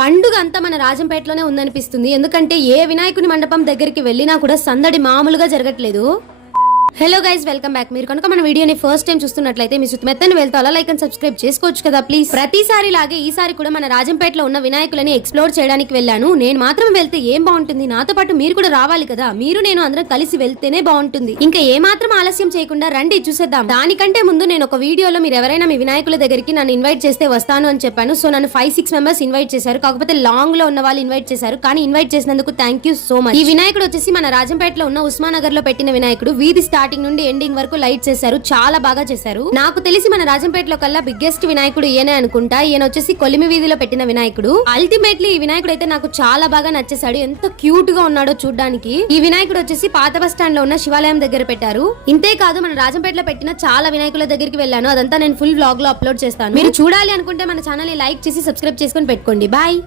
పండుగ అంతా మన రాజంపేటలోనే ఉందనిపిస్తుంది. ఎందుకంటే ఏ వినాయకుని మండపం దగ్గరికి వెళ్ళినా కూడా సందడి మామూలుగా జరగట్లేదు. Hello guys, welcome back. మీరు కనుక మన వీడియోని ఫస్ట్ టైం చూస్తున్నట్లయితే మీ సుత్తమెత్తని వెళ్తే అలా లైక్ అండ్ సబ్స్క్రైబ్ చేసుకోవచ్చు కదా ప్లీజ్. ప్రతిసారి లాగే ఈసారి కూడా మన రాజంపేటలో ఉన్న వినాయకులని ఎక్స్ప్లోర్ చేయడానికి వెళ్ళాను. నేను మాత్రం వెళ్తే ఏం బాగుంటుంది, నాతో పాటు మీరు కూడా రావాలి కదా. మీరు నేను అందరం కలిసి వెళ్తేనే బాగుంటుంది. ఇంకా ఏ మాత్రం ఆలస్యం చేయకుండా రండి చూసేద్దాం. దానికంటే ముందు నేను ఒక వీడియోలో మీరు ఎవరైనా మీ వినాయకుల దగ్గరికి నన్ను ఇన్వైట్ చేస్తే వస్తాను అని చెప్పాను. సో నన్ను 5-6 మెంబర్స్ ఇన్వైట్ చేశారు. కాకపోతే లాంగ్ లో ఉన్న వాళ్ళు ఇన్వైట్ చేశారు. కానీ ఇన్వైట్ చేసినందుకు థ్యాంక్ యూ సో మచ్. ఈ వినాయకుడు వచ్చేసి మన రాజంపేటలో ఉన్న ఉస్మానగర్ లో పెట్టిన వినాయకుడు. వీధి స్టార్టింగ్ నుండి ఎండింగ్ వరకు లైట్ చేశారు. చాలా బాగా చేశారు. నాకు తెలిసి మన రాజంపేటలో కల్లా బిగ్గెస్ట్ వినాయకుడు ఈయనే అనుకుంటా. ఈయన వచ్చేసి కొలిమి వీధిలో పెట్టిన వినాయకుడు. అల్టిమేట్లీ ఈ వినాయకుడు అయితే నాకు చాలా బాగా నచ్చేసాడు. ఎంత క్యూట్ గా ఉన్నాడో చూడడానికి. ఈ వినాయకుడు వచ్చేసి పాత బస్ స్టాండ్ లో ఉన్న శివాలయం దగ్గర పెట్టారు. ఇంతే కాదు, మన రాజంపేటలో పెట్టిన చాలా వినాయకుల దగ్గరికి వెళ్ళాను. అదంతా నేను ఫుల్ వ్లాగ్ లో అప్లోడ్ చేస్తాను. మీరు చూడాలి అనుకుంటే మన ఛానల్ ని లైక్ చేసి సబ్స్క్రైబ్ చేసుకొని పెట్టుకోండి. బాయ్.